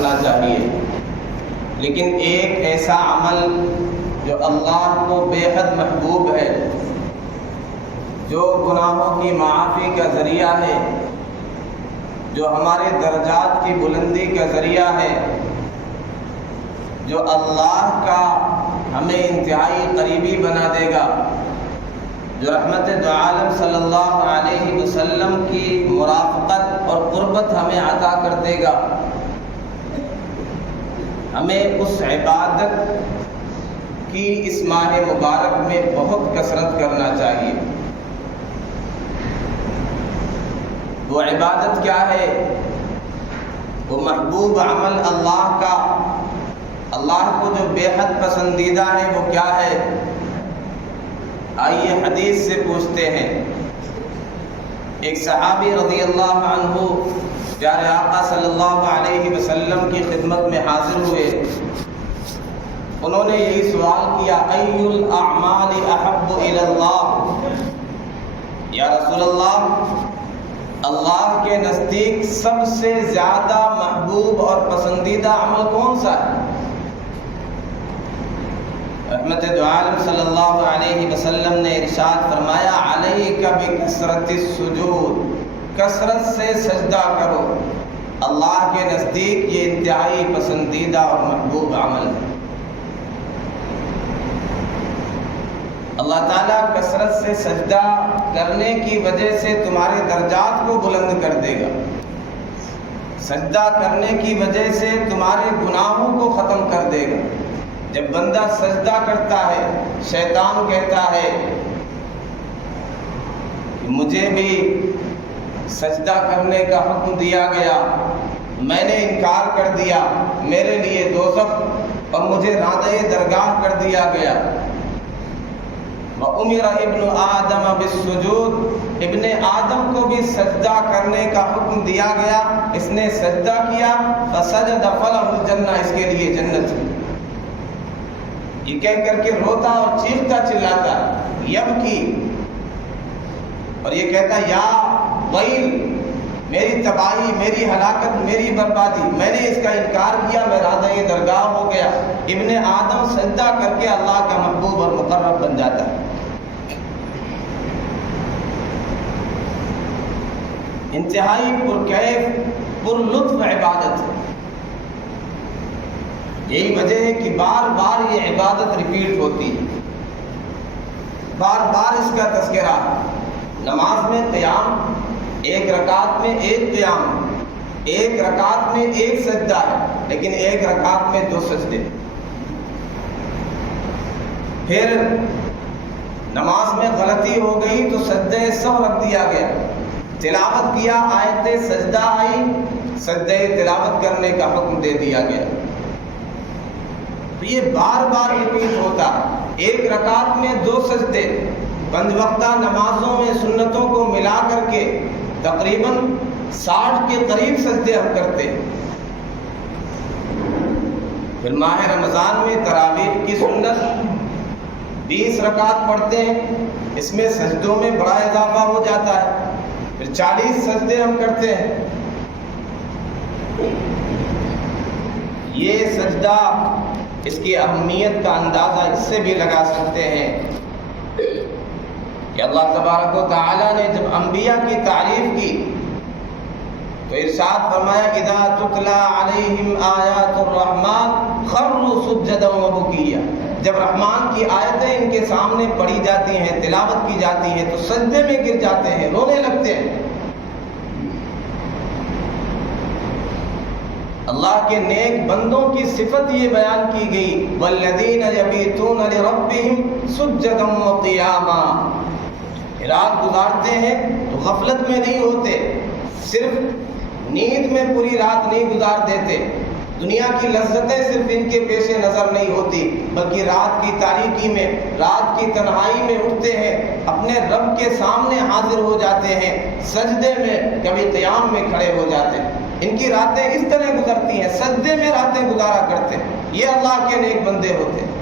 کرنا چاہیے، لیکن ایک ایسا عمل جو اللہ کو بے حد محبوب ہے، جو گناہوں کی معافی کا ذریعہ ہے، جو ہمارے درجات کی بلندی کا ذریعہ ہے، جو اللہ کا ہمیں انتہائی قریبی بنا دے گا، جو رحمت دو عالم صلی اللہ علیہ وسلم کی مرافقت اور قربت ہمیں عطا کر دے گا، ہمیں اس عبادت کی اس ماہ مبارک میں بہت کثرت کرنا چاہیے۔ وہ عبادت کیا ہے؟ وہ محبوب عمل اللہ کا، اللہ کو جو بے حد پسندیدہ ہے وہ کیا ہے؟ آئیے حدیث سے پوچھتے ہیں۔ ایک صحابی رضی اللہ عنہ پیارے آقا صلی اللہ علیہ وسلم کی خدمت میں حاضر ہوئے، انہوں نے یہی سوال کیا، ای الاعمال احب الی اللہ، یا رسول اللہ، اللہ کے نزدیک سب سے زیادہ محبوب اور پسندیدہ عمل کون سا ہے؟ رحمت دو عالم صلی اللہ علیہ وسلم نے ارشاد فرمایا، علیک بکثرت السجود، کثرت سے سجدہ کرو، اللہ کے نزدیک یہ انتہائی پسندیدہ اور محبوب عمل ہے۔ اللہ تعالیٰ کثرت سے سجدہ کرنے کی وجہ سے تمہارے درجات کو بلند کر دے گا، سجدہ کرنے کی وجہ سے تمہارے گناہوں کو ختم کر دے گا۔ جب بندہ سجدہ کرتا ہے، شیطان کہتا ہے کہ مجھے بھی سجدہ کرنے کا حکم دیا گیا، میں نے انکار کر دیا، میرے لیے دوزخ اور مجھے راندۂ درگاہ کر دیا گیا۔ وَأُمِرَ ابن آدم بالسجود، ابن آدم کو بھی سجدہ کرنے کا حکم دیا گیا، اس نے سجدہ کیا، فسجد فلہ الجنہ، اس کے لیے جنت ہے۔ یہ کہہ کر کے روتا اور چیختا چلاتا، یبکی، اور یہ کہتا یا ویل، میری تباہی، میری ہلاکت، میری بربادی، میں نے اس کا انکار کیا، میں راندۂ درگاہ ہو گیا۔ ابن آدم سجدہ کر کے اللہ کا محبوب اور مقرب بن جاتا ہے۔ انتہائی پرکیف پر لطف عبادت ہے۔ یہی وجہ ہے کہ بار بار یہ عبادت ریپیٹ ہوتی ہے، بار بار اس کا تذکرہ۔ نماز میں قیام، ایک رکعت میں ایک قیام، ایک رکعت میں ایک سجدہ ہے، لیکن ایک رکعت میں 2 سجدے۔ پھر نماز میں غلطی ہو گئی تو سجدہ سہو رکھ دیا گیا، تلاوت کیا، آیت سجدہ آئی، سجدہ تلاوت کرنے کا حکم دے دیا گیا۔ تو یہ بار بار ریپیٹ ہوتا، ایک رکعت میں 2 سجدے، 5 وقتہ نمازوں میں سنتوں کو ملا کر کے تقریباً 60 کے قریب سجدے ہم کرتے ہیں۔ پھر ماہ رمضان میں تراویح کی سنت 20 رکعت پڑھتے ہیں، اس میں سجدوں میں بڑا اضافہ ہو جاتا ہے، پھر 40 سجدے ہم کرتے ہیں۔ یہ سجدہ، اس کی اہمیت کا اندازہ اس سے بھی لگا سکتے ہیں کہ اللہ تبارک و تعالیٰ نے جب انبیاء کی تعریف کی تو ارشاد فرمایا، اذا تتلی علیہم آیات الرحمن خروا سجدا وبکیا، جب رحمان کی آیتیں ان کے سامنے پڑھی جاتی ہیں، تلاوت کی جاتی ہیں، تو سجدے میں گر جاتے ہیں، رونے لگتے ہیں۔ اللہ کے نیک بندوں کی صفت یہ بیان کی گئی، والذین یبیتون لربہم سجدا وقیاما، رات گزارتے ہیں تو غفلت میں نہیں ہوتے، صرف نیند میں پوری رات نہیں گزار دیتے، دنیا کی لذتیں صرف ان کے پیش نظر نہیں ہوتی، بلکہ رات کی تاریکی میں، رات کی تنہائی میں اٹھتے ہیں، اپنے رب کے سامنے حاضر ہو جاتے ہیں، سجدے میں، کبھی قیام میں کھڑے ہو جاتے ہیں۔ ان کی راتیں اس طرح گزرتی ہیں، سجدے میں راتیں گزارا کرتے ہیں۔ یہ اللہ کے نیک بندے ہوتے ہیں۔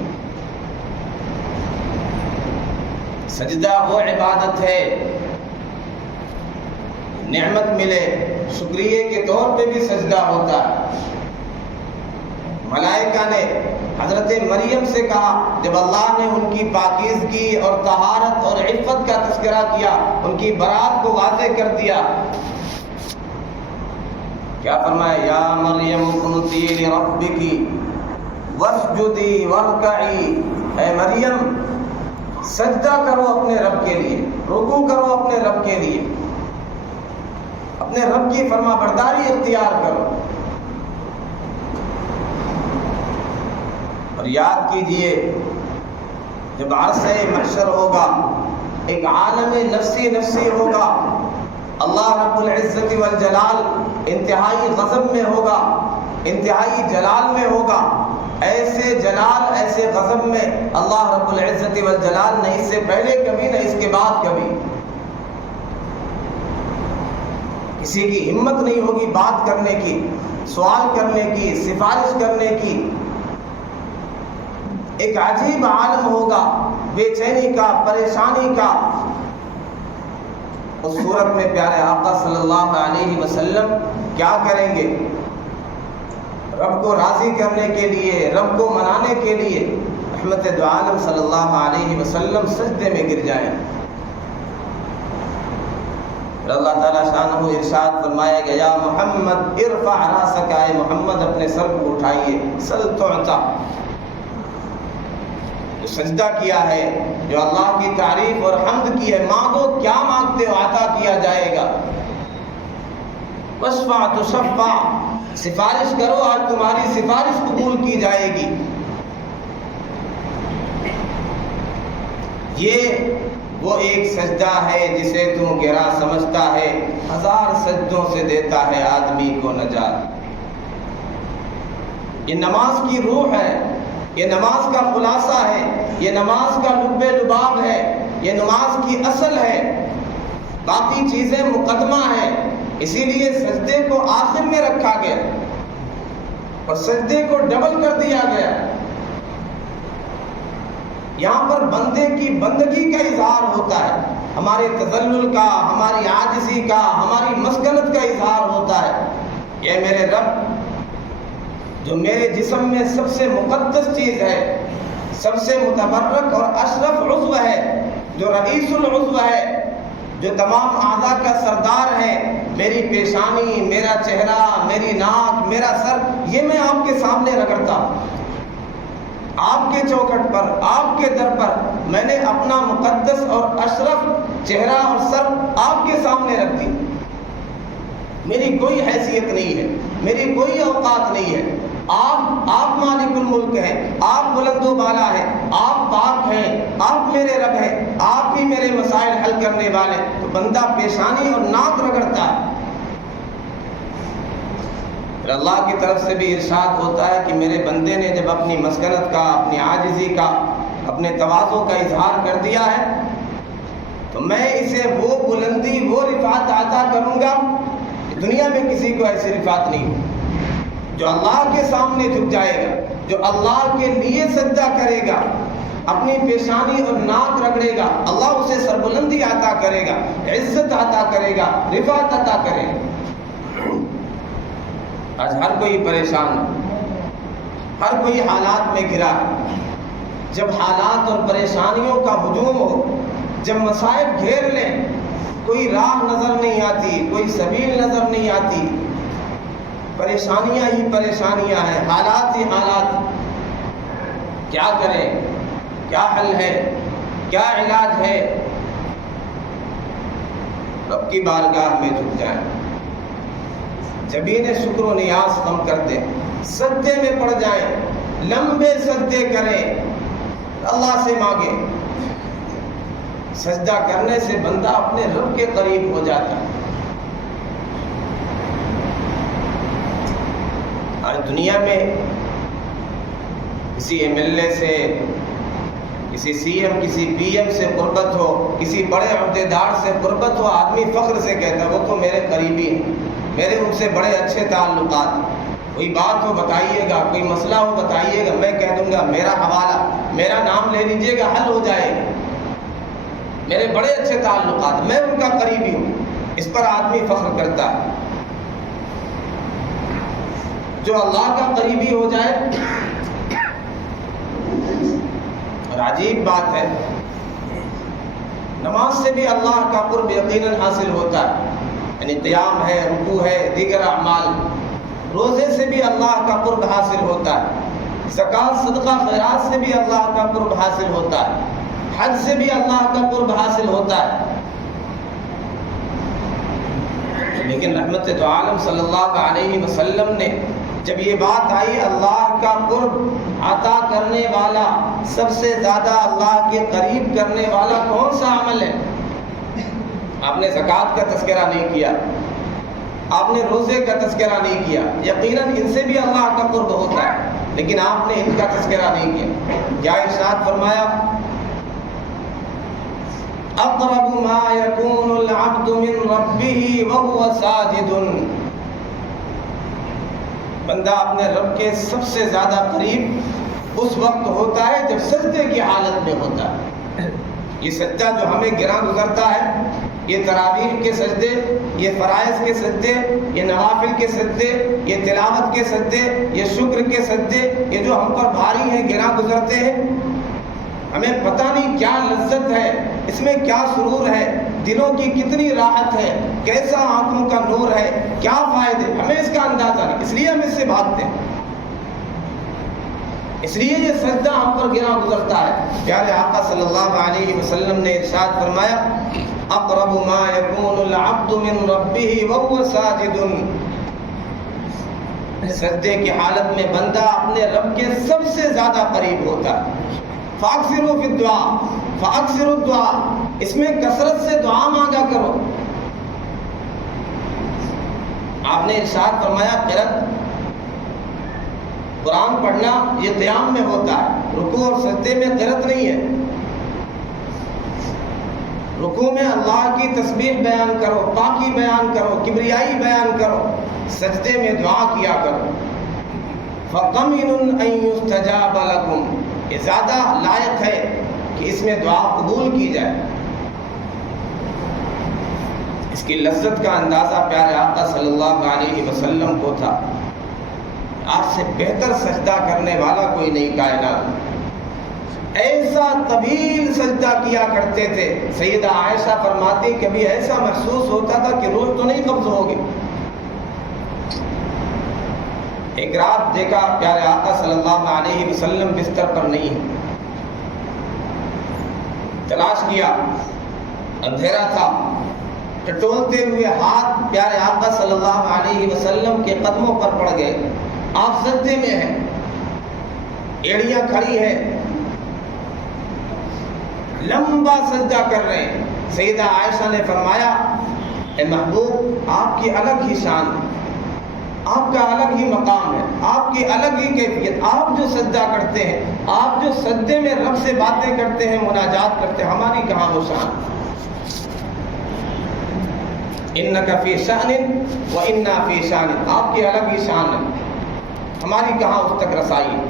سجدہ وہ عبادت ہے، نعمت ملے شکریہ کے طور پہ بھی سجدہ ہوتا ہے، ملائکہ نے حضرت مریم سے کہا، جب اللہ نے ان کی پاکیزگی اور طہارت اور عفت کا تذکرہ کیا، ان کی برات کو واضح کر دیا، کیا فرمایا؟ یا مریم اقنتی لربکی واسجدی وارکعی، اے مریم سجدہ کرو اپنے رب کے لیے، رکوع کرو اپنے رب کے لیے، اپنے رب کی فرما برداری اختیار کرو۔ اور یاد کیجئے جب عرصہ محشر ہوگا، ایک عالم نفسی نفسی ہوگا، اللہ رب العزت والجلال انتہائی غضب میں ہوگا، انتہائی جلال میں ہوگا، ایسے جلال ایسے غضب میں اللہ رب العزت والجلال نہ اس سے پہلے کبھی نہ اس کے بعد کبھی کسی کی ہمت نہیں ہوگی بات کرنے کی، سوال کرنے کی، سفارش کرنے کی۔ ایک عجیب عالم ہوگا، بے چینی کا، پریشانی کا۔ اس صورت میں پیارے آقا صلی اللہ علیہ وسلم کیا کریں گے؟ رب کو راضی کرنے کے لیے، رب کو منانے کے لیے رحمت دو عالم صلی اللہ علیہ وسلم سجدے میں گر جائیں۔ اللہ تعالیٰ شانہ ارشاد فرمائے گا، یا محمد ارفع راسک، اے محمد اپنے سر کو اٹھائیے، سل تعطا۔ جو سجدہ کیا ہے، جو اللہ کی تعریف اور حمد کی ہے، مانگو، کیا مانگتے ہو عطا کیا جائے گا۔ واشفع تشفع، سفارش کرو، آج تمہاری سفارش قبول کی جائے گی۔ یہ وہ ایک سجدہ ہے جسے تو گہرا سمجھتا ہے، ہزار سجدوں سے دیتا ہے آدمی کو نجات۔ یہ نماز کی روح ہے، یہ نماز کا خلاصہ ہے، یہ نماز کا لب لباب ہے، یہ نماز کی اصل ہے، باقی چیزیں مقدمہ ہیں۔ اسی لیے سجدے کو آخر میں رکھا گیا اور سجدے کو ڈبل کر دیا گیا۔ یہاں پر بندے کی بندگی کا اظہار ہوتا ہے، ہمارے تذلل کا، ہماری عاجزی کا، ہماری مسکنت کا اظہار ہوتا ہے۔ یہ میرے رب جو میرے جسم میں سب سے مقدس چیز ہے، سب سے متبرک اور اشرف عضو ہے، جو رئیس العضو ہے، جو تمام اعضاء کا سردار ہے، میری پیشانی، میرا چہرہ، میری ناک، میرا سر، یہ میں آپ کے سامنے رگڑتا ہوں۔ آپ کے چوکھٹ پر، آپ کے در پر میں نے اپنا مقدس اور اشرف چہرہ اور سر آپ کے سامنے رکھ دی۔ میری کوئی حیثیت نہیں ہے، میری کوئی اوقات نہیں ہے۔ آپ مالک الملک ہیں، آپ بلند و بالا ہیں، آپ پاک ہیں، آپ میرے رب ہیں، آپ ہی میرے مسائل حل کرنے والے۔ تو بندہ پیشانی اور ناک رگڑتا ہے۔ پھر اللہ کی طرف سے بھی ارشاد ہوتا ہے کہ میرے بندے نے جب اپنی مسکنت کا، اپنی عاجزی کا، اپنے تواضع کا اظہار کر دیا ہے تو میں اسے وہ بلندی، وہ رفعت عطا کروں گا، دنیا میں کسی کو ایسی رفعت نہیں ہو۔ جو اللہ کے سامنے جھک جائے گا، جو اللہ کے لیے سجدہ کرے گا، اپنی پیشانی اور ناک رگڑے گا، اللہ اسے سربلندی عطا کرے گا، عزت عطا کرے گا، رفعت عطا کرے گا۔ آج ہر کوئی پریشان ہے، ہر کوئی حالات میں گھرا ہے۔ جب حالات اور پریشانیوں کا ہجوم ہو، جب مصائب گھیر لیں، کوئی راہ نظر نہیں آتی، کوئی سبیل نظر نہیں آتی، پریشانیاں ہی پریشانیاں ہیں، حالات ہی حالات، کیا کریں، کیا حل ہے، کیا علاج ہے؟ رب کی بارگاہ میں جھک جائیں، جبین شکر و نیاز کم کر دیں، سجدے میں پڑ جائیں، لمبے سجدے کریں، اللہ سے مانگیں۔ سجدہ کرنے سے بندہ اپنے رب کے قریب ہو جاتا ہے۔ آج دنیا میں کسی ایم ایل اے سے، کسی سی ایم، کسی پی ایم سے قربت ہو، کسی بڑے عہدیدار سے قربت ہو، آدمی فخر سے کہتا ہے وہ تو میرے قریبی ہیں، میرے ان سے بڑے اچھے تعلقات ہیں۔ کوئی بات ہو بتائیے گا، کوئی مسئلہ ہو بتائیے گا، میں کہہ دوں گا میرا حوالہ، میرا نام لے لیجئے گا، حل ہو جائے گا، میرے بڑے اچھے تعلقات، میں ان کا قریبی ہوں۔ اس پر آدمی فخر کرتا ہے۔ جو اللہ کا قریبی ہو جائے اور عجیب بات ہے، نماز سے بھی اللہ کا قرب یقیناً حاصل ہوتا ہے، یعنی قیام ہے، رکوع ہے، دیگر اعمال، روزے سے بھی اللہ کا قرب حاصل ہوتا ہے، زکوٰۃ صدقہ خیرات سے بھی اللہ کا قرب حاصل ہوتا ہے، حج سے بھی اللہ کا قرب حاصل ہوتا ہے۔ لیکن رحمت دو عالم صلی اللہ علیہ وسلم نے جب یہ بات آئی اللہ کا قرب عطا کرنے والا، سب سے زیادہ اللہ کے قریب کرنے والا کون سا عمل ہے، آپ نے زکوٰۃ کا تذکرہ نہیں کیا، آپ نے روزے کا تذکرہ نہیں کیا، یقیناً ان سے بھی اللہ کا قرب ہوتا ہے، لیکن آپ نے ان کا تذکرہ نہیں کیا۔ کیا ارشاد فرمایا، اقرب ما يكون العبد من ربه وهو ساجد، بندہ اپنے رب کے سب سے زیادہ قریب اس وقت ہوتا ہے جب سجدے کی حالت میں ہوتا ہے۔ یہ سجدہ جو ہمیں گراں گزرتا ہے، یہ تراویح کے سجدے، یہ فرائض کے سجدے، یہ نوافل کے سجدے، یہ تلاوت کے سجدے، یہ شکر کے سجدے، یہ جو ہم پر بھاری ہیں، گراں گزرتے ہیں، ہمیں پتہ نہیں کیا لذت ہے، اس میں کیا سرور ہے، دلوں کی کتنی راحت ہے، کیسا آنکھوں کا نور ہے، کیا فائدے، ہمیں اس کا اندازہ نہیں، اس لیے ہم اس سے بھاگتے ہیں، اس لیے یہ سجدہ ہم پر گراں گزرتا ہے۔ پیارے آقا صلی اللہ علیہ وسلم نے ارشاد فرمایا، اقرب ما يكون العبد من ربه وهو ساجد، سجدے کی حالت میں بندہ اپنے رب کے سب سے زیادہ قریب ہوتا ہے۔ فاکثروا فی الدعاء، فاکثروا الدعاء، اس میں کثرت سے دعا مانگا کرو۔ آپ نے ارشاد فرمایا، قرأت، قرآن پڑھنا یہ قیام میں ہوتا ہے، رکوع اور سجدے میں قرأت نہیں ہے۔ رکوع میں اللہ کی تسبیح بیان کرو، پاکی بیان کرو، کبریائی بیان کرو، سجدے میں دعا کیا کرو۔ فَقَمِنٌ أَن يُسْتَجَابَ لَكُمْ، یہ زیادہ لائق ہے کہ اس میں دعا قبول کی جائے۔ اس کی لذت کا اندازہ پیارے آقا صلی اللہ علیہ وسلم کو تھا۔ آپ سے بہتر سجدہ کرنے والا کوئی نہیں کائنات، ایسا طویل سجدہ کیا کرتے تھے۔ سیدہ عائشہ فرماتی کبھی ایسا محسوس ہوتا تھا کہ روح تو نہیں قبض ہوگی۔ ایک رات دیکھا پیارے آقا صلی اللہ علیہ وسلم بستر پر نہیں ہے، تلاش کیا، اندھیرا تھا، ٹٹولتے ہوئے ہاتھ پیارے آقا صلی اللہ علیہ وسلم کے قدموں پر پڑ گئے۔ آپ سجدے میں ہیں، ایڑیاں کھڑی ہیں، لمبا سجدہ کر رہے ہیں۔ سیدہ عائشہ نے فرمایا، اے محبوب، آپ کی الگ ہی شان ہے، آپ کا الگ ہی مقام ہے، آپ کی الگ ہی کیفیت، آپ جو سجدہ کرتے ہیں، آپ جو سجدے میں رب سے باتیں کرتے ہیں، مناجات کرتے ہیں، ہماری کہاں وہ شان؟ اِنَّكَ فِي شَأْنٍ وَإِنَّا فِي شَأْنٍ، آپ کی الگ ہی شان ہے، ہماری کہاں اس تک رسائی ہے۔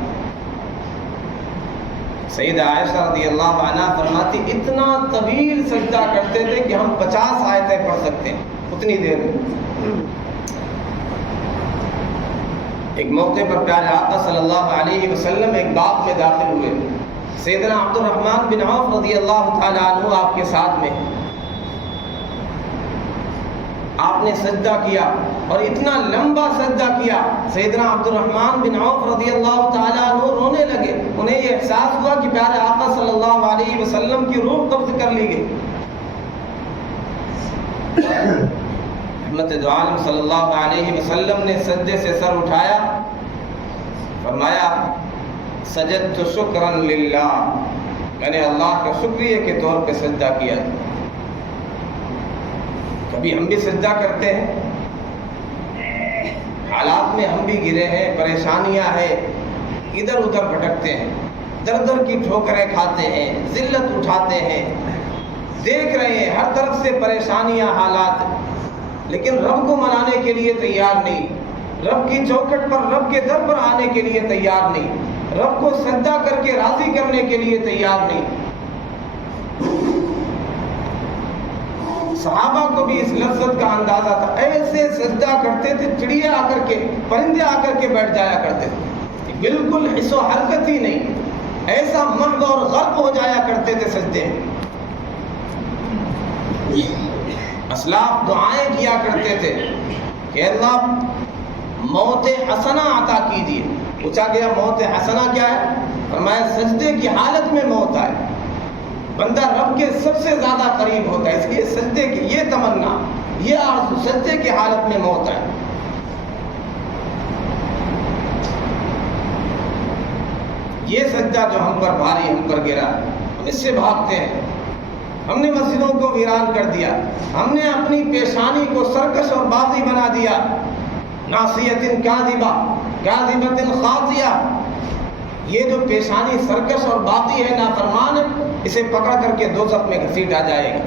سیدہ عائشہ رضی اللہ عنہ فرماتی اتنا طویل سجدہ کرتے تھے کہ ہم 50 آیتیں پڑھ سکتے ہیں اتنی دیر میں۔ ایک موقع پر پیارے آقا صلی اللہ علیہ وسلم ایک باغ میں داخل ہوئے، سیدنا عبد الرحمن بن عوف رضی اللہ تعالیٰ عنہ آپ کے ساتھ میں، آپ نے سجدہ کیا اور اتنا لمبا سجدہ کیا، سیدنا عبد الرحمن بن عوف رضی اللہ تعالیٰ عنہ رونے لگے۔ انہیں یہ احساس ہوا کہ پیارے آقا صلی اللہ علیہ وسلم کی روح قبض کر لی گئی۔ رحمت دو عالم صلی اللہ علیہ وسلم نے سجدے سے سر اٹھایا، فرمایا سجدت شکرا للہ، میں نے اللہ کا شکریہ کے طور پہ سجدہ کیا۔ کبھی ہم بھی سجدہ کرتے ہیں، حالات میں ہم بھی گرے ہیں، پریشانیاں ہیں، ادھر ادھر بھٹکتے ہیں، در در کی ٹھوکریں کھاتے ہیں، ذلت اٹھاتے ہیں، دیکھ رہے ہیں ہر طرف سے پریشانیاں، حالات، لیکن رب کو منانے کے لیے تیار نہیں، رب کی چوکھٹ پر، رب کے در پر آنے کے لیے تیار نہیں، رب کو سجدہ کر کے راضی کرنے کے لیے تیار نہیں۔ صحابہ کو بھی اس لذت کا اندازہ تھا، ایسے سجدہ کرتے تھے، چڑیا آ کر کے، پرندے آ کر کے بیٹھ جایا کرتے تھے، بالکل حس و حرکت ہی نہیں، ایسا محو اور غرق ہو جایا کرتے تھے سجدے میں. اسلاف دعائیں کیا کرتے تھے کہ اللہ موت حسنہ عطا کیجیے. پوچھا گیا موت حسنہ کیا ہے؟ فرمایا سجدے کی حالت میں موت آئے. بندہ رب کے سب سے زیادہ قریب ہوتا ہے، اس لیے سجدے کی یہ تمنا، یہ آرزو، سجدے کی حالت میں موت آئے. یہ سجدہ جو ہم پر بھاری، ہم پر گرا، ہم اس سے بھاگتے ہیں. ہم نے مسجدوں کو ویران کر دیا، ہم نے اپنی پیشانی کو سرکش اور باغی بنا دیا. ناصیۃ کاذبہ کاذبۃ خاطیہ، یہ جو پیشانی سرکش اور باغی ہے، نافرمان ہے، اسے پکڑ کر کے دوزخ میں گھسیٹا جائے گا.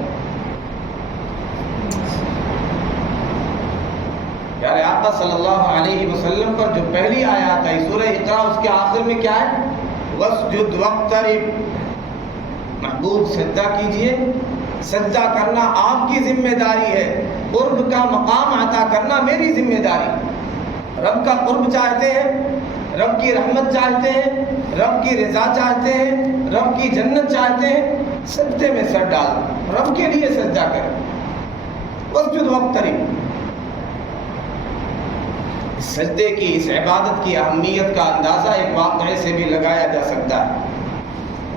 پیارے آقا صلی اللہ علیہ وسلم پر جو پہلی آیات آئی سورہ اقرا، اس کے آخر میں کیا ہے؟ واسجد واقترب. محبوب سجدہ کیجئے. سجدہ کرنا آپ کی ذمہ داری ہے، قرب کا مقام عطا کرنا میری ذمہ داری. رب کا قرب چاہتے ہیں، رب کی رحمت چاہتے ہیں، رب کی رضا چاہتے ہیں، رب کی جنت چاہتے ہیں، سجدے میں سر ڈال رب کے لیے سجدہ کریں. واسجد واقترب. سجدے کی، اس عبادت کی اہمیت کا اندازہ ایک واقعے سے بھی لگایا جا سکتا ہے.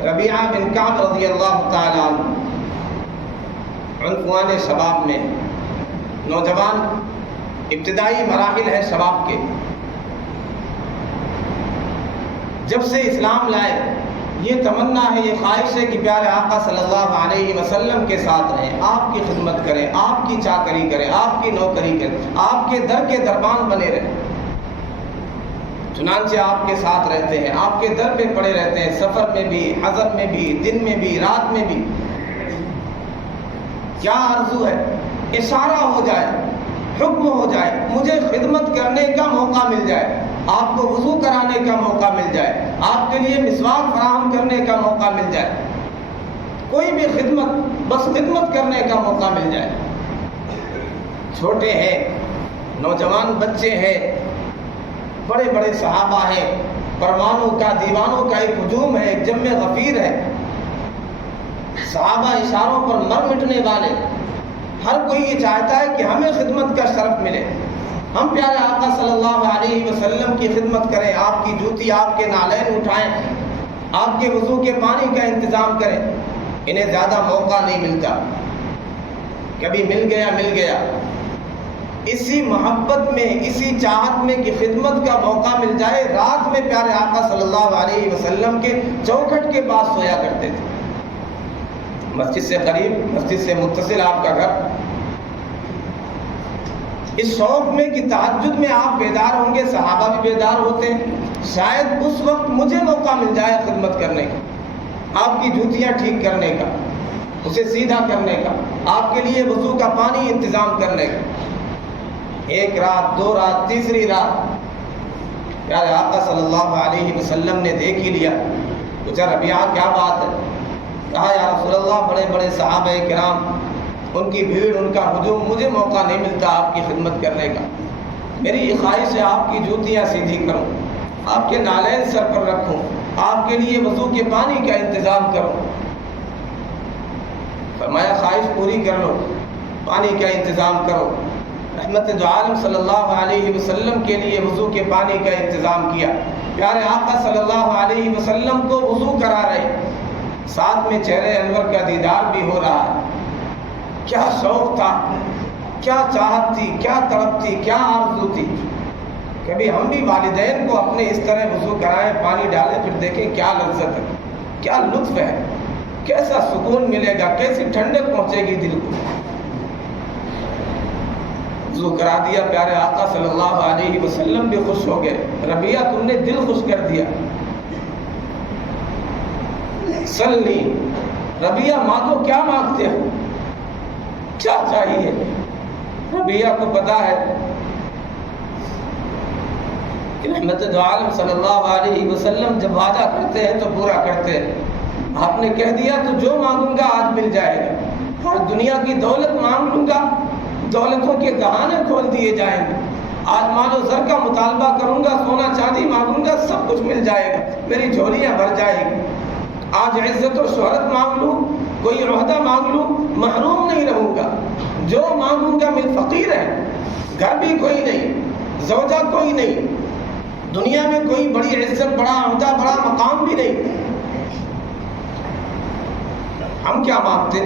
ربیعہ بن کعب رضی اللہ تعالی عنہ عنفوان شباب میں، نوجوان، ابتدائی مراحل ہے شباب کے. جب سے اسلام لائے یہ تمنا ہے، یہ خواہش ہے کہ پیارے آقا صلی اللہ علیہ وسلم کے ساتھ رہیں، آپ کی خدمت کریں، آپ کی چاکری کریں، آپ کی نوکری کریں، آپ کے در کے دربان بنے رہیں. چنانچہ آپ کے ساتھ رہتے ہیں، آپ کے در پہ پڑے رہتے ہیں، سفر میں بھی، حضر میں بھی، دن میں بھی، رات میں بھی. کیا آرزو ہے؟ اشارہ ہو جائے، حکم ہو جائے، مجھے خدمت کرنے کا موقع مل جائے، آپ کو وضو کرانے کا موقع مل جائے، آپ کے لیے مسواک فراہم کرنے کا موقع مل جائے، کوئی بھی خدمت، بس خدمت کرنے کا موقع مل جائے. چھوٹے ہیں، نوجوان بچے ہیں، بڑے بڑے صحابہ ہیں، پروانوں کا، دیوانوں کا ایک ہجوم ہے، ایک جم غفیر ہے. صحابہ اشاروں پر مر مٹنے والے، ہر کوئی یہ چاہتا ہے کہ ہمیں خدمت کا شرف ملے، ہم پیارے آقا صلی اللہ علیہ وسلم کی خدمت کریں، آپ کی جوتی، آپ کے نالین اٹھائیں، آپ کے وضو کے پانی کا انتظام کریں. انہیں زیادہ موقع نہیں ملتا، کبھی مل گیا. اسی محبت میں، اسی چاہت میں کہ خدمت کا موقع مل جائے، رات میں پیارے آقا صلی اللہ علیہ وسلم کے چوکھٹ کے پاس سویا کرتے تھے. مسجد سے قریب، مسجد سے متصل آپ کا گھر. اس شوق میں کہ تہجد میں آپ بیدار ہوں گے، صحابہ بھی بیدار ہوتے ہیں، شاید اس وقت مجھے موقع مل جائے خدمت کرنے کا، آپ کی جوتیاں ٹھیک کرنے کا، اسے سیدھا کرنے کا، آپ کے لیے وضو کا پانی انتظام کرنے کا. ایک رات، دو رات، تیسری رات پیارے آقا صلی اللہ علیہ وسلم نے دیکھ ہی لیا. پوچھا ربیعہ کیا بات ہے؟ کہا یا رسول اللہ بڑے بڑے صحابہ کرام، ان کی بھیڑ، ان کا ہجوم، مجھے موقع نہیں ملتا آپ کی خدمت کرنے کا. میری یہ خواہش ہے آپ کی جوتیاں سیدھی کروں، آپ کے نالین سر پر رکھوں، آپ کے لیے وضو کے پانی کا انتظام کروں. فرمایا خواہش پوری کر لو، پانی کا انتظام کرو. رحمت دو عالم صلی اللہ علیہ وسلم کے لیے وضو کے پانی کا انتظام کیا. پیارے آقا صلی اللہ علیہ وسلم کو وضو کرا رہے، ساتھ میں چہرے انور کا دیدار بھی ہو رہا ہے. کیا شوق تھا، کیا چاہت تھی، کیا تڑپ تھی، کیا آرزو تھی. کبھی ہم بھی والدین کو اپنے اس طرح وضو کرائیں، پانی ڈالیں، پھر دیکھیں کیا لذت ہے، کیا لطف ہے، کیسا سکون ملے گا، کیسی ٹھنڈک پہنچے گی دل کو. وضو کرا دیا، پیارے آقا صلی اللہ علیہ وسلم بھی خوش ہو گئے. ربیعہ تم نے دل خوش کر دیا. سلی ربیعہ مانگو، کیا مانگتے ہو، کیا چاہیے؟ ربیعہ کو پتا ہے کہ رحمت دو عالم صلی اللہ علیہ وسلم جب وعدہ کرتے ہیں تو پورا کرتے ہیں. آپ نے کہہ دیا تو جو مانگوں گا آج مل جائے گا، اور دنیا کی دولت مانگ لوں گا، دولتوں کے دہانے کھول دیے جائیں گے. آج مال و زر کا مطالبہ کروں گا، سونا چاندی مانگوں گا، سب کچھ مل جائے گا، میری جھولیاں بھر جائے گی۔ آج عزت و شہرت مانگ لوں، کوئی عہدہ مانگ لوں، محروم نہیں رہوں گا۔ جو مانگوں گا میں فقیر ہے، گھر بھی کوئی نہیں، زوجہ کوئی نہیں، دنیا میں کوئی بڑی عزت، بڑا عہدہ، بڑا مقام بھی نہیں۔ ہم کیا مانگتے؟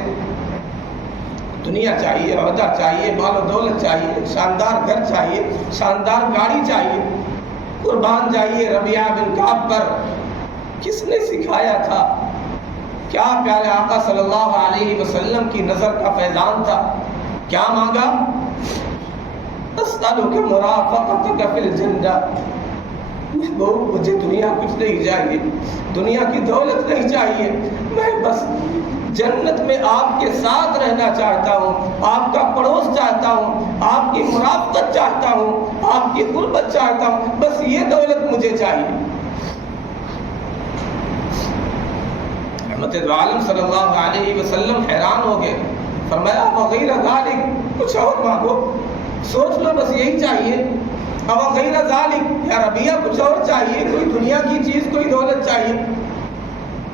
دنیا چاہیے، عہدہ چاہیے، مال و دولت چاہیے، شاندار گھر چاہیے، شاندار گاڑی چاہیے، قربان جائیے ربیعہ بن کعب پر۔ کس نے سکھایا تھا؟ کیا پیارے آقا صلی اللہ علیہ وسلم کی نظر کا فیضان تھا؟ کیا مانگا؟ اسألک مرافقتک فی الجنہ، محبوب مجھے دنیا کچھ نہیں چاہیے، دنیا کی دولت نہیں چاہیے، میں بس جنت میں آپ کے ساتھ رہنا چاہتا ہوں، آپ کا پڑوس چاہتا ہوں، آپ کی مرافقت چاہتا ہوں، آپ کی قربت چاہتا ہوں، بس یہ دولت مجھے چاہیے۔ رحمت دو عالم صلی اللہ علیہ وسلم حیران ہو گئے، فرمایا وغیر ذالک، کچھ اور مانگو، سوچ لو بس یہی چاہیے۔ اب غیر ذالک، یا ربیہ کچھ اور چاہیے، کوئی دنیا کی چیز، کوئی دولت چاہیے؟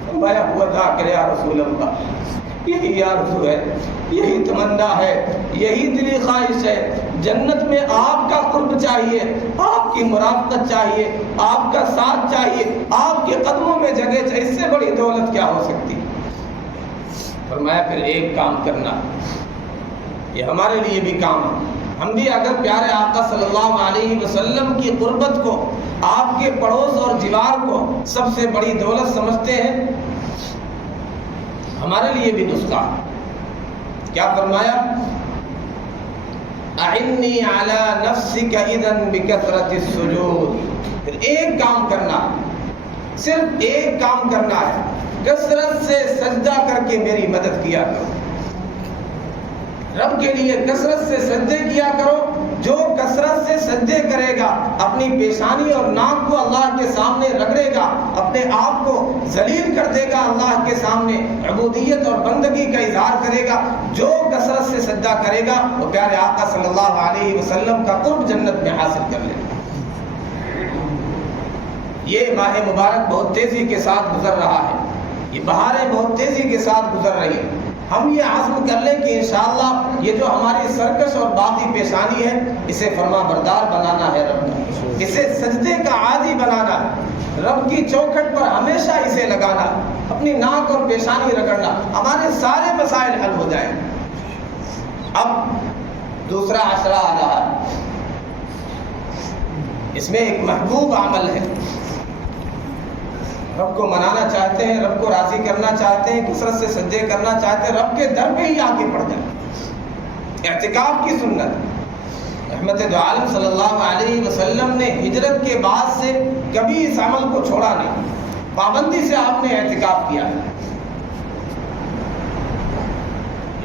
فرمایا ہوا ذاکر یا رسول اللہ، یہی آرزو ہے، یہی تمنا ہے، یہی دلی خواہش ہے، جنت میں آپ کا قرب چاہیے، آپ کی مرافقت چاہیے، آپ کا ساتھ چاہیے، آپ کے قدموں میں جگہ چاہیے، اس سے بڑی دولت کیا ہو سکتی؟ فرمایا پھر ایک کام کرنا، یہ ہمارے لیے بھی کام ہے، ہم بھی اگر پیارے آقا صلی اللہ علیہ وسلم کی قربت کو، آپ کے پڑوس اور جوار کو سب سے بڑی دولت سمجھتے ہیں، ہمارے لیے بھی نسخہ۔ کیا فرمایا؟ اعنی علی نفسک اذا بکثرۃ السجود، پھر ایک کام کرنا، صرف ایک کام کرنا ہے، کثرت سے سجدہ کر کے میری مدد کیا کرو، رب کے لیے کثرت سے سجدے کیا کرو۔ جو کثرت سے سجدے کرے گا، اپنی پیشانی اور ناک کو اللہ کے سامنے رگڑے گا، اپنے آپ کو ذلیل کر دے گا اللہ کے سامنے، عبودیت اور بندگی کا اظہار کرے گا، جو کثرت سے سجدہ کرے گا وہ پیارے آقا صلی اللہ علیہ وسلم کا قرب جنت میں حاصل کر لے گا۔ یہ ماہ مبارک بہت تیزی کے ساتھ گزر رہا ہے، یہ بہاریں بہت تیزی کے ساتھ گزر رہی ہیں۔ ہم یہ عزم کر لیں کہ انشاءاللہ یہ جو ہماری سرکش اور باقی پیشانی ہے، اسے فرما بردار بنانا ہے رب کا، اسے سجدے کا عادی بنانا ہے، رب کی چوکھٹ پر ہمیشہ اسے لگانا، اپنی ناک اور پیشانی رگڑنا، ہمارے سارے مسائل حل ہو جائیں۔ اب دوسرا عشرہ آ رہا ہے، اس میں ایک محبوب عمل ہے، رب کو منانا چاہتے ہیں، رب کو راضی کرنا چاہتے ہیں، کثرت سے سجدے کرنا چاہتے ہیں، رب کے در پہ ہی آگے پڑ جائیں۔ اعتکاف کی سنت، رحمت دو عالم صلی اللہ علیہ وسلم نے ہجرت کے بعد سے کبھی اس عمل کو چھوڑا نہیں، پابندی سے آپ نے اعتکاف کیا ہے۔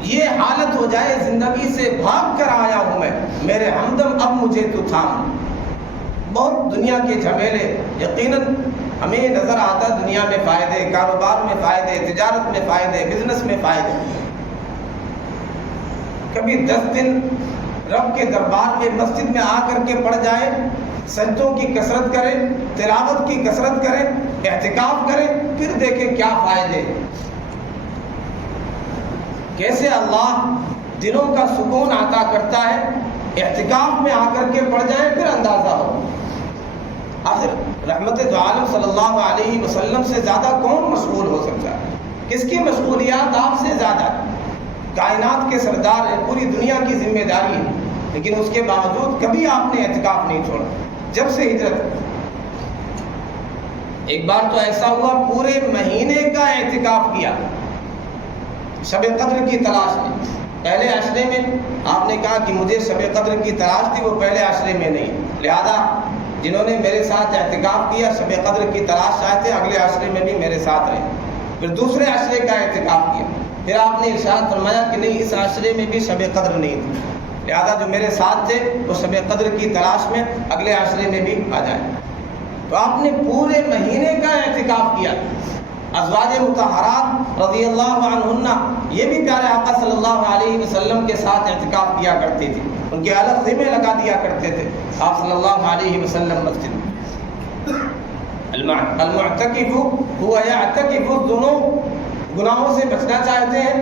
یہ حالت ہو جائے زندگی سے بھاگ کر آیا ہوں میں، میرے ہمدم اب مجھے تو تھام۔ بہت دنیا کے جھمیلے، یقیناً ہمیں نظر آتا دنیا میں فائدے، کاروبار میں فائدے، تجارت میں فائدے، بزنس میں فائدے، کبھی 10 دن رب کے دربار میں مسجد میں آ کر کے پڑ جائیں، سجدوں کی کثرت کریں، تلاوت کی کثرت کریں، اعتکاف کریں، پھر دیکھیں کیا فائدے، کیسے اللہ دلوں کا سکون عطا کرتا ہے۔ اعتکاف میں آ کر کے پڑ جائیں، پھر اندازہ ہو۔ آخر رحمت دو عالم صلی اللہ علیہ وسلم سے زیادہ کون مشغول ہو سکتا ہے؟ کس کی مشغولیات آپ سے زیادہ؟ کائنات کے سردار ہیں، پوری دنیا کی ذمہ داری ہے، لیکن اس کے باوجود کبھی آپ نے اعتکاف نہیں چھوڑا جب سے ہجرت۔ ایک بار تو ایسا ہوا پورے مہینے کا اعتکاف کیا شب قدر کی تلاش میں۔ پہلے عشرے میں آپ نے کہا کہ مجھے شب قدر کی تلاش تھی، وہ پہلے عشرے میں نہیں، لہذا جنہوں نے میرے ساتھ اعتکاف کیا شب قدر کی تلاش چاہتے اگلے عشرے میں بھی میرے ساتھ رہے۔ پھر دوسرے عشرے کا اعتکاف کیا، پھر آپ نے ارشاد فرمایا کہ نہیں، اس عشرے میں بھی شب قدر نہیں تھی، لہذا جو میرے ساتھ تھے وہ شب قدر کی تلاش میں اگلے عشرے میں بھی آ جائیں۔ تو آپ نے پورے مہینے کا اعتکاف کیا۔ ازواج مطہرات رضی اللہ عنہن یہ بھی پیارے آقا صلی اللہ علیہ وسلم کے ساتھ اعتکاف کیا کرتی تھی۔ ان کے الگ خیمے لگا دیا کرتے تھے آپ صلی اللہ علیہ وسلم مسجد میں۔ المعتکف هو یعتکف الذنوب، گناہوں سے بچنا چاہتے ہیں،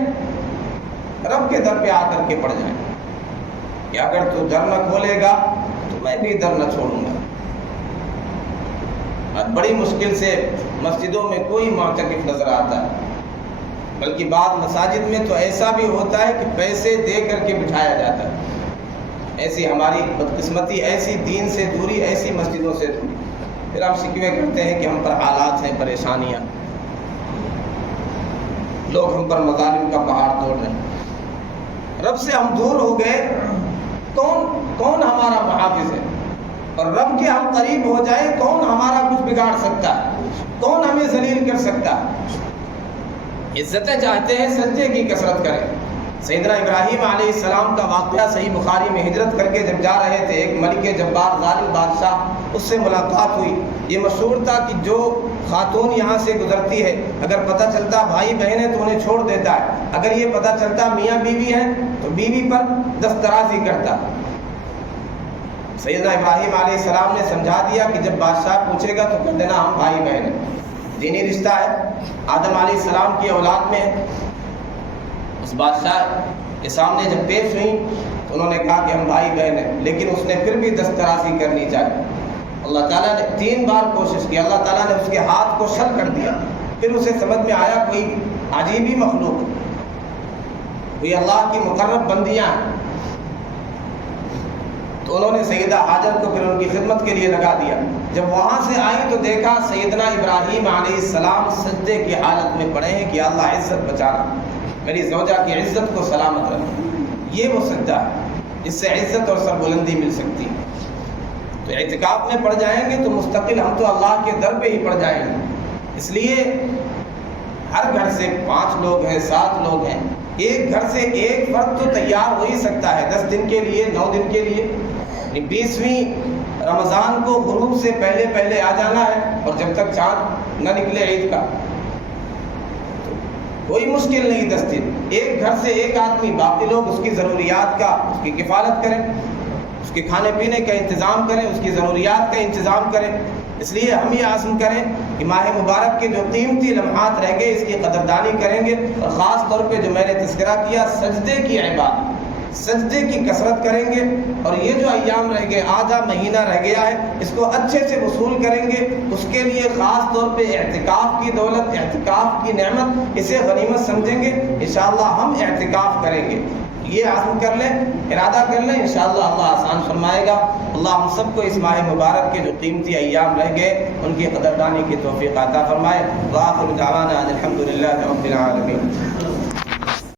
رب کے در پہ آ کر کے پڑ جائیں کہ اگر تو در نہ کھولے گا تو میں بھی در نہ چھوڑوں گا۔ بڑی مشکل سے مسجدوں میں کوئی معتکف نظر آتا ہے، بلکہ بعض مساجد میں تو ایسا بھی ہوتا ہے کہ پیسے دے کر کے بٹھایا جاتا ہے۔ ایسی ہماری بدقسمتی، ایسی دین سے دوری، ایسی مسجدوں سے دوری، پھر ہم شکوے کرتے ہیں کہ ہم پر حالات ہیں، پریشانیاں، لوگ ہم پر مظالم کا پہاڑ توڑ رہے ہیں۔ رب سے ہم دور ہو گئے، کون ہمارا محافظ ہے؟ اور رب کے ہم قریب ہو جائیں، کون ہمارا کچھ بگاڑ سکتا ہے؟ کون ہمیں ذلیل کر سکتا ہے؟ عزتیں چاہتے ہیں، سجدے کی کثرت کریں۔ سیدنا ابراہیم علیہ السلام کا واقعہ صحیح بخاری میں ہجرت کر کے جب جا رہے تھے، ایک ملک جبار ظالم بادشاہ، اس سے ملاقات ہوئی۔ یہ مشہور تھا کہ جو خاتون یہاں سے گزرتی ہے، اگر پتہ چلتا بھائی بہن ہے تو انہیں چھوڑ دیتا ہے، اگر یہ پتہ چلتا میاں بیوی ہیں تو بیوی پر دست درازی کرتا۔ سیدنا ابراہیم علیہ السلام نے سمجھا دیا کہ جب بادشاہ پوچھے گا تو کہہ دینا ہم بھائی بہن ہیں، دینی رشتہ ہے، آدم علیہ السلام کی اولاد میں ہے۔ اس بادشاہ کے سامنے جب پیش ہوئی تو انہوں نے کہا کہ ہم بھائی بہن ہیں، لیکن اس نے پھر بھی دست درازی کرنی چاہی۔ اللہ تعالیٰ نے 3 بار کوشش کی، اللہ تعالیٰ نے اس کے ہاتھ کو شل کر دیا۔ پھر اسے سمجھ میں آیا کوئی عجیب ہی مخلوق، کوئی اللہ کی مقرب بندیاں ہیں، تو انہوں نے سیدہ ہاجر کو پھر ان کی خدمت کے لیے لگا دیا۔ جب وہاں سے آئی تو دیکھا سیدنا ابراہیم علیہ السلام سجدے کی حالت میں پڑے ہیں کہ اللہ عزت بچانا، میری زوجہ کی عزت کو سلامت رکھنا۔ یہ وہ سجدہ ہے جس سے عزت اور سربلندی مل سکتی ہے۔ تو اعتکاف میں پڑ جائیں گے تو مستقل ہم تو اللہ کے در پہ ہی پڑ جائیں گے۔ اس لیے ہر گھر سے 5 لوگ ہیں، 7 لوگ ہیں، ایک گھر سے ایک فرد تو تیار ہو ہی سکتا ہے 10 دن کے لیے، 9 دن کے لیے۔ 20ویں رمضان کو غروب سے پہلے آ جانا ہے، اور جب تک چاند نہ نکلے عید کا، کوئی مشکل نہیں 10 دن۔ ایک گھر سے ایک آدمی، باقی لوگ اس کی ضروریات کا، اس کی کفالت کریں، اس کے کھانے پینے کا انتظام کریں، اس کی ضروریات کا انتظام کریں۔ اس لیے ہم یہ عزم کریں کہ ماہ مبارک کے جو قیمتی لمحات رہ گئے اس کی قدردانی کریں گے، اور خاص طور پہ جو میں نے تذکرہ کیا سجدے کی عبادت، سجدے کی کثرت کریں گے، اور یہ جو ایام رہ گئے، آدھا مہینہ رہ گیا ہے، اس کو اچھے سے وصول کریں گے۔ اس کے لیے خاص طور پہ اعتکاف کی دولت، اعتکاف کی نعمت، اسے غنیمت سمجھیں گے۔ انشاءاللہ ہم اعتکاف کریں گے، یہ عزم کر لیں، ارادہ کر لیں، انشاءاللہ اللہ آسان فرمائے گا۔ اللہ ہم سب کو اس ماہ مبارک کے جو قیمتی ایام رہ گئے ان کی قدردانی کی توفیق عطا فرمائے۔ وآخر دعوانا الحمدللہ رب العالمین۔